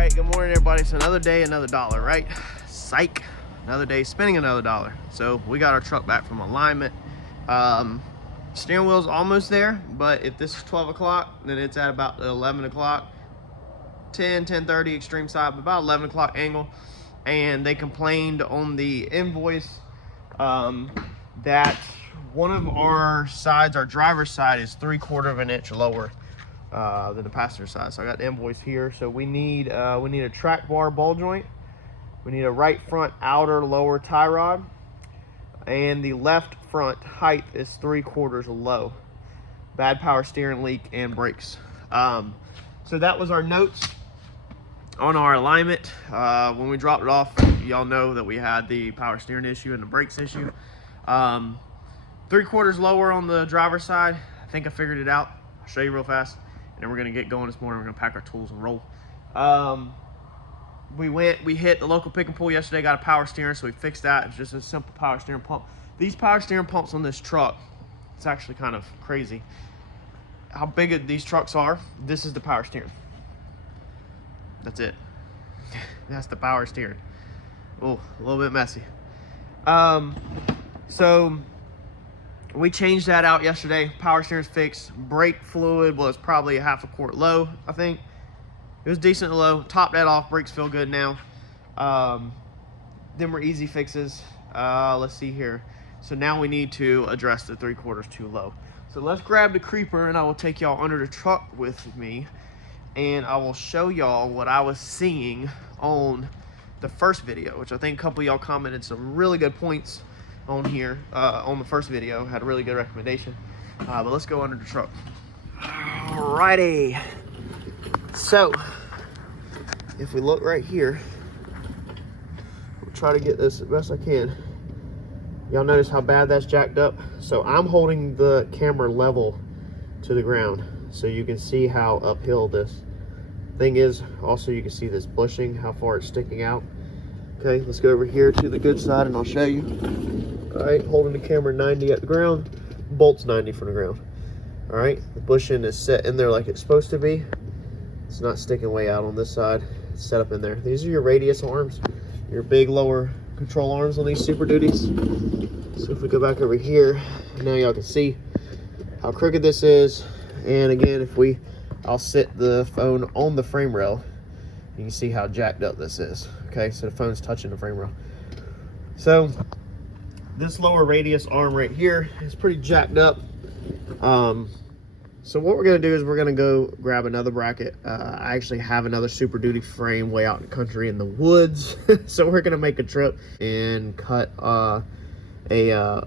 right, good morning everybody. So another day, another dollar, right? Psych. Another day spending another dollar. So we got our truck back from alignment. Steering wheel's almost there, but if this is 12 o'clock, then it's at about 11 o'clock, 10:30 extreme side, but about 11 o'clock angle. And they complained on the invoice that one of our sides, our driver's side, is 3/4 of an inch lower than the passenger side. So I got the invoice here. So we need a track bar ball joint, we need a right front outer lower tie rod, and the left front height is 3/4 low. Bad power steering, leak, and brakes. So that was our notes on our alignment. When we dropped it off, y'all know that we had the power steering issue and the brakes issue. 3/4 lower on the driver's side. I think I figured it out. I'll show you real fast, and then we're gonna get going this morning. We're gonna pack our tools and roll. We hit the local pick and pull yesterday, got a power steering, so we fixed that. It's just a simple power steering pump. These power steering pumps on this truck, it's actually kind of crazy how big these trucks are. This is the power steering. That's it. That's the power steering. Oh, a little bit messy. So we changed that out yesterday. Power steering's fixed. Brake fluid was probably a 1/2 quart low, I think. It was decent low. Topped that off. Brakes feel good now. Them were easy fixes. Let's see here. So now we need to address the 3/4 too low. So let's grab the creeper and I will take y'all under the truck with me, and I will show y'all what I was seeing on the first video, which I think a couple of y'all commented some really good points on here on the first video. Had a really good recommendation. But let's go under the truck. Alrighty. So if we look right here, we'll try to get this as best I can. Y'all notice how bad that's jacked up? So I'm holding the camera level to the ground so you can see how uphill this thing is. Also, you can see this bushing, how far it's sticking out. Okay, let's go over here to the good side and I'll show you. All right, holding the camera 90 at the ground, bolts 90 from the ground. All right, the bushing is set in there like it's supposed to be. It's not sticking way out on this side. It's set up in there. These are your radius arms, your big lower control arms on these Super Duties. So if we go back over here, now y'all can see how crooked this is. And again, I'll sit the phone on the frame rail, you can see how jacked up this is. Okay, so the phone's touching the frame rail. So this lower radius arm right here is pretty jacked up. So what we're gonna do is we're gonna go grab another bracket. I actually have another Super Duty frame way out in the country in the woods. So we're gonna make a trip and cut a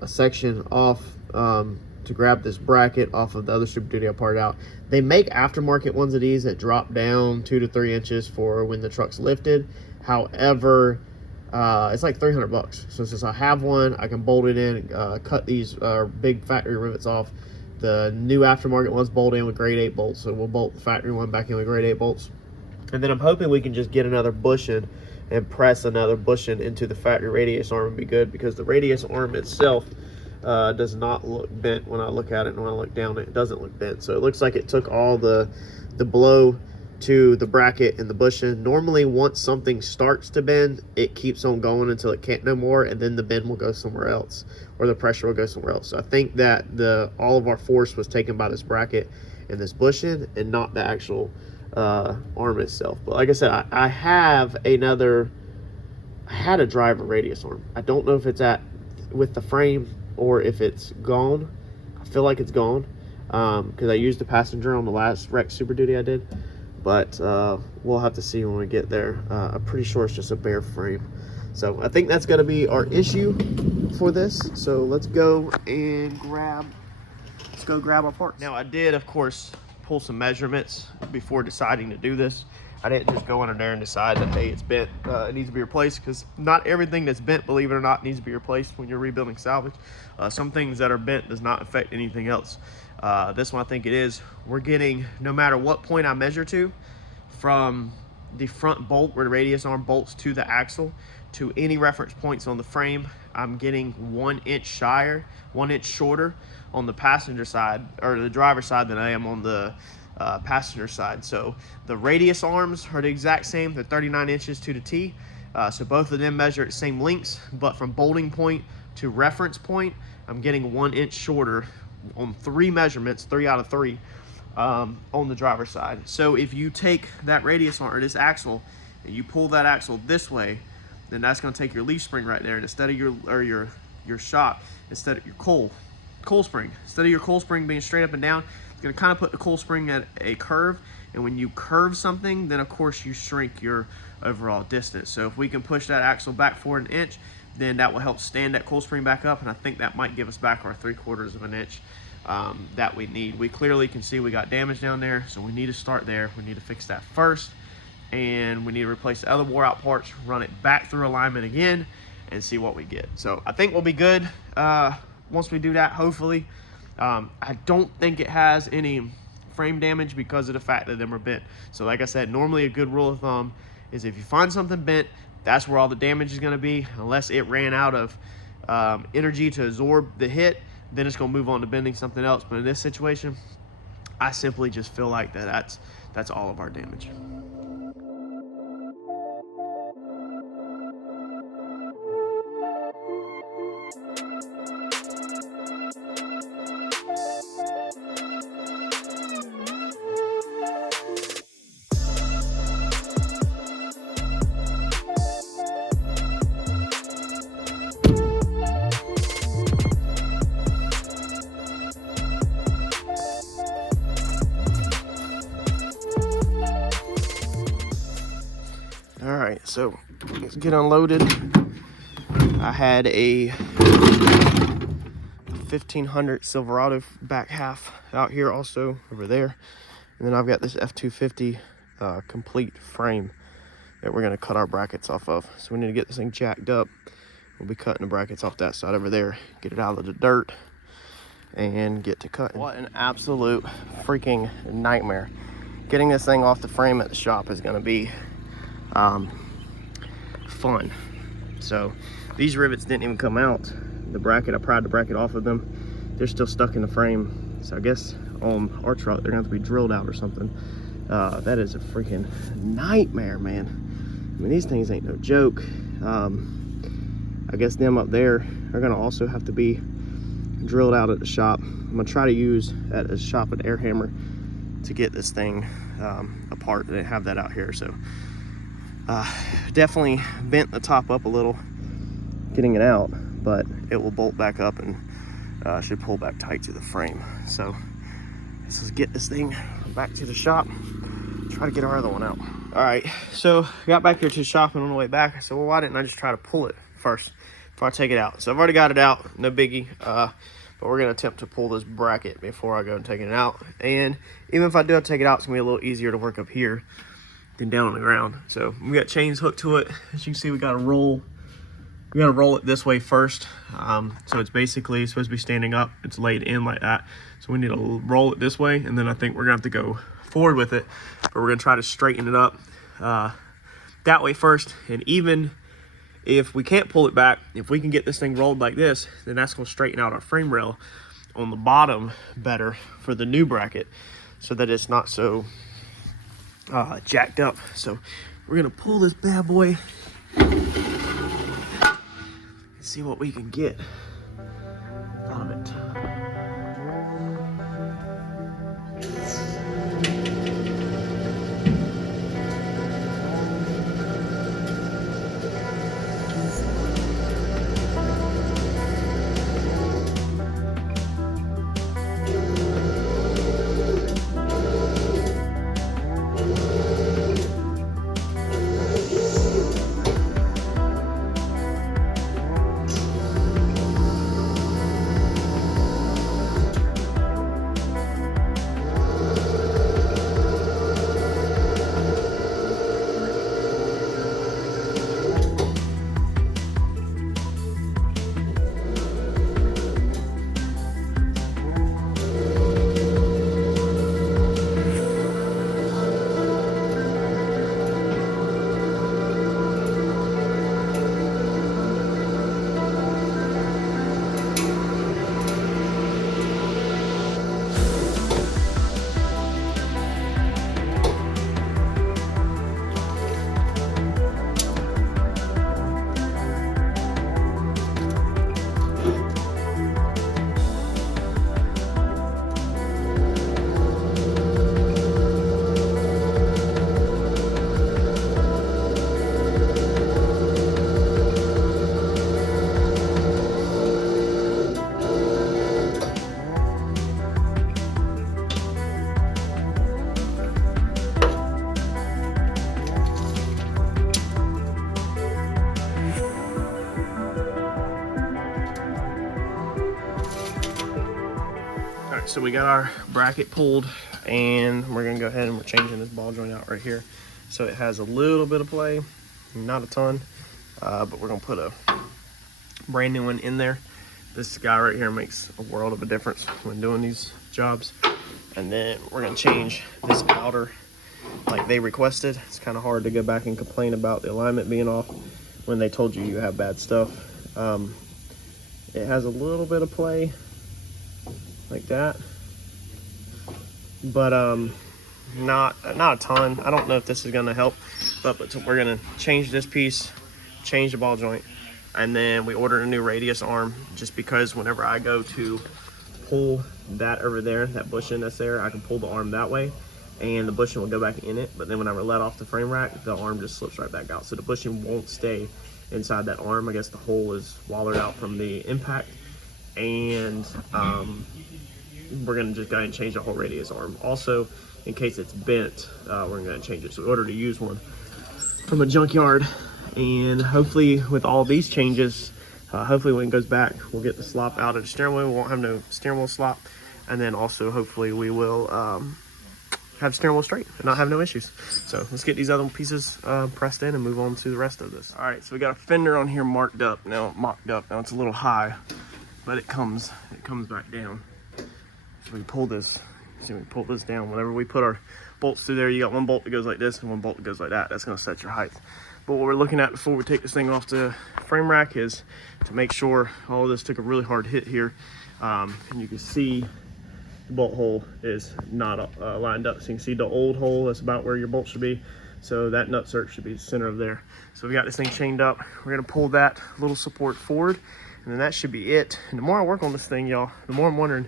section off to grab this bracket off of the other Super Duty I parted out. They make aftermarket ones of these that drop down 2 to 3 inches for when the truck's lifted. However, it's like 300 bucks. So since I have one, I can bolt it in, cut these big factory rivets off. The new aftermarket ones bolt in with grade 8 bolts. So we'll bolt the factory one back in with grade 8 bolts. And then I'm hoping we can just get another bushing and press another bushing into the factory radius arm and be good, because the radius arm itself does not look bent when I look at it, and when I look down it doesn't look bent. So it looks like it took all the blow to the bracket and the bushing. Normally once something starts to bend, it keeps on going until it can't no more, and then the bend will go somewhere else, or the pressure will go somewhere else. So I think that all of our force was taken by this bracket and this bushing, and not the actual arm itself. But like I said, I had a driver radius arm. I don't know if it's with the frame or if it's gone. I feel like it's gone because I used the passenger on the last wreck Super Duty I did. But we'll have to see when we get there. I'm pretty sure it's just a bare frame. So I think that's gonna be our issue for this. So let's go grab our parts. Now I did, of course, pull some measurements before deciding to do this. I didn't just go under there and decide that, hey, it's bent, it needs to be replaced, because not everything that's bent, believe it or not, needs to be replaced when you're rebuilding salvage. Some things that are bent does not affect anything else. This one, I think it is. We're getting, no matter what point I measure to, from the front bolt where the radius arm bolts to the axle to any reference points on the frame, I'm getting 1 inch shorter on the passenger side or the driver's side than I am on the passenger side. So the radius arms are the exact same. They're 39 inches to the T. So both of them measure at the same lengths, but from bolting point to reference point, I'm getting 1 inch shorter on 3 measurements, 3 out of 3, on the driver's side. So if you take that radius arm, or this axle, and you pull that axle this way, then that's going to take your leaf spring right there, and instead of your shock, instead of your coil spring, instead of your coil spring being straight up and down, it's going to kind of put the coil spring at a curve. And when you curve something, then of course you shrink your overall distance. So if we can push that axle back forward 1 inch, then that will help stand that coil spring back up, and I think that might give us back our 3/4 of an inch that we need. We clearly can see we got damage down there, so we need to start there. We need to fix that first, and we need to replace the other wore out parts, run it back through alignment again, and see what we get. So I think we'll be good once we do that, hopefully. I don't think it has any frame damage because of the fact that them are bent. So like I said, normally a good rule of thumb is if you find something bent, that's where all the damage is going to be, unless it ran out of energy to absorb the hit, then it's going to move on to bending something else. But in this situation, I simply just feel like that's all of our damage. All right, so let's get unloaded. I had a 1500 Silverado back half out here also over there. And then I've got this F250 complete frame that we're gonna cut our brackets off of. So we need to get this thing jacked up. We'll be cutting the brackets off that side over there, get it out of the dirt, and get to cutting. What an absolute freaking nightmare. Getting this thing off the frame at the shop is gonna be fun. So these rivets didn't even come out. The bracket, I pried the bracket off of them. They're still stuck in the frame. So I guess on our truck, they're gonna have to be drilled out or something. That is a freaking nightmare, man. I mean, these things ain't no joke. I guess them up there are gonna also have to be drilled out at the shop. I'm gonna try to use at a shop an air hammer to get this thing apart. They have that out here. So definitely bent the top up a little getting it out, but it will bolt back up and should pull back tight to the frame. So let's get this thing back to the shop, try to get our other one out. All right, so got back here to the shop, and on the way back I said, well, why didn't I just try to pull it first before I take it out? So I've already got it out, no biggie, but we're gonna attempt to pull this bracket before I go and take it out. And even if I do have to take it out, it's gonna be a little easier to work up here than down on the ground. So we got chains hooked to it. As you can see, we gotta roll it this way first. So it's basically supposed to be standing up. It's laid in like that. So we need to roll it this way, and then I think we're gonna have to go forward with it, but we're gonna try to straighten it up that way first. And even if we can't pull it back, if we can get this thing rolled like this, then that's gonna straighten out our frame rail on the bottom better for the new bracket, so that it's not so jacked up. So we're gonna pull this bad boy and see what we can get out of it. so we got our bracket pulled, and we're gonna go ahead and we're changing this ball joint out right here. So it has a little bit of play, not a ton, but we're gonna put a brand new one in there. This guy right here makes a world of a difference when doing these jobs. And then we're gonna change this outer like they requested. It's kind of hard to go back and complain about the alignment being off when they told you have bad stuff. It has a little bit of play like that, but not a ton. I don't know if this is gonna help, but we're gonna change this piece, change the ball joint, and then we ordered a new radius arm just because whenever I go to pull that over there, that bushing that's there, I can pull the arm that way and the bushing will go back in it, but then whenever I let off the frame rack, the arm just slips right back out. So the bushing won't stay inside that arm. I guess the hole is wallered out from the impact, and we're gonna just go ahead and change the whole radius arm. Also, in case it's bent, we're gonna change it. So we ordered to use one from a junkyard, and hopefully with all these changes, hopefully when it goes back, we'll get the slop out of the steering wheel. We won't have no steering wheel slop, and then also hopefully we will have steering wheel straight and not have no issues. So let's get these other pieces pressed in and move on to the rest of this. All right, so we got a fender on here mocked up. Now it's a little high, but it comes back down. So we pull this. See, we pull this down. Whenever we put our bolts through there, you got one bolt that goes like this and one bolt that goes like that. That's gonna set your height. But what we're looking at before we take this thing off the frame rack is to make sure all of this took a really hard hit here. And you can see the bolt hole is not lined up. So you can see the old hole, that's about where your bolt should be. So that nut cert should be the center of there. So we got this thing chained up. We're gonna pull that little support forward, and then that should be it. And the more I work on this thing, y'all, the more I'm wondering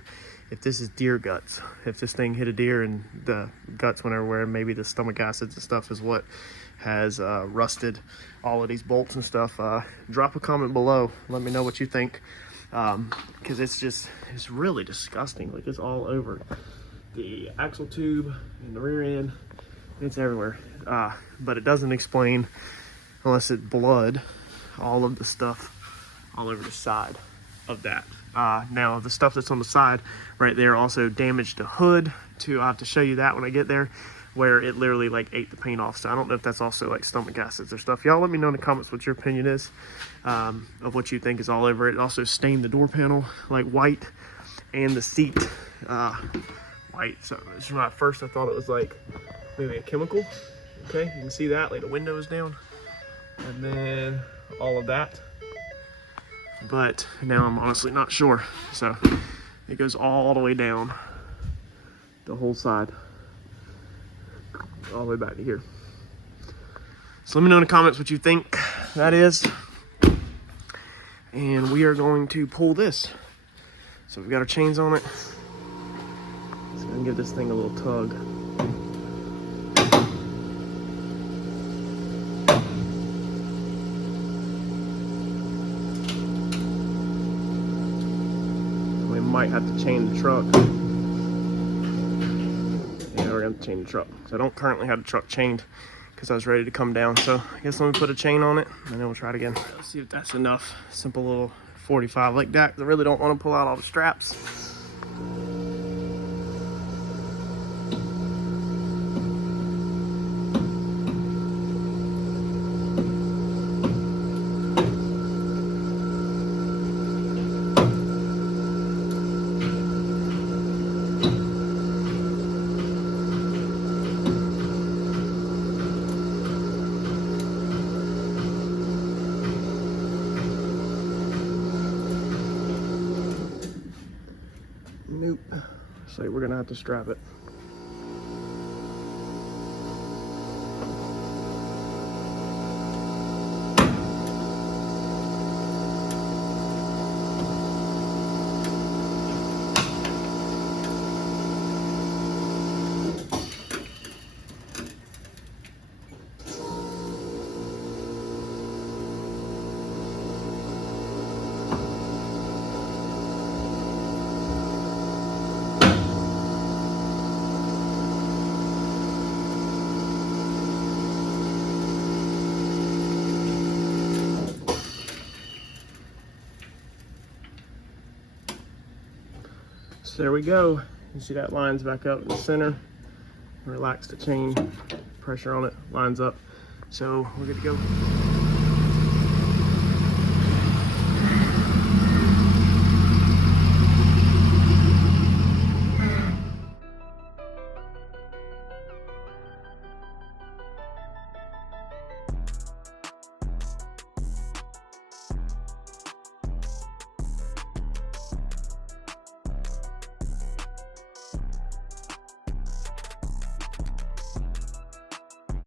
if this is deer guts. If this thing hit a deer and the guts went everywhere, maybe the stomach acids and stuff is what has rusted all of these bolts and stuff. Drop a comment below. Let me know what you think. Because it's really disgusting. Like, it's all over the axle tube and the rear end. It's everywhere. But it doesn't explain, unless it's blood, all of the stuff all over the side of that. Now the stuff that's on the side right there also damaged the hood too. I'll have to show you that when I get there, where it literally like ate the paint off. So I don't know if that's also like stomach acids or stuff. Y'all let me know in the comments what your opinion is of what you think is all over it. It also stained the door panel like white and the seat white. So this is when at first I thought it was like maybe a chemical. Okay, you can see that, like the window is down, and then all of that. But now I'm honestly not sure. So it goes all the way down the whole side, all the way back to here. So let me know in the comments what you think that is, and we are going to pull this. So we've got our chains on it. So I'm gonna give this thing a little tug. Might have to chain the truck. Yeah, we're gonna have to chain the truck. So I don't currently have the truck chained because I was ready to come down. So I guess let me put a chain on it and then we'll try it again. Let's see if that's enough. Simple little 45 like that. I really don't want to pull out all the straps. Nope. So we're gonna have to strap it. So there we go. You see that lines back up in the center. Relax the chain, pressure on it, lines up. So we're good to go.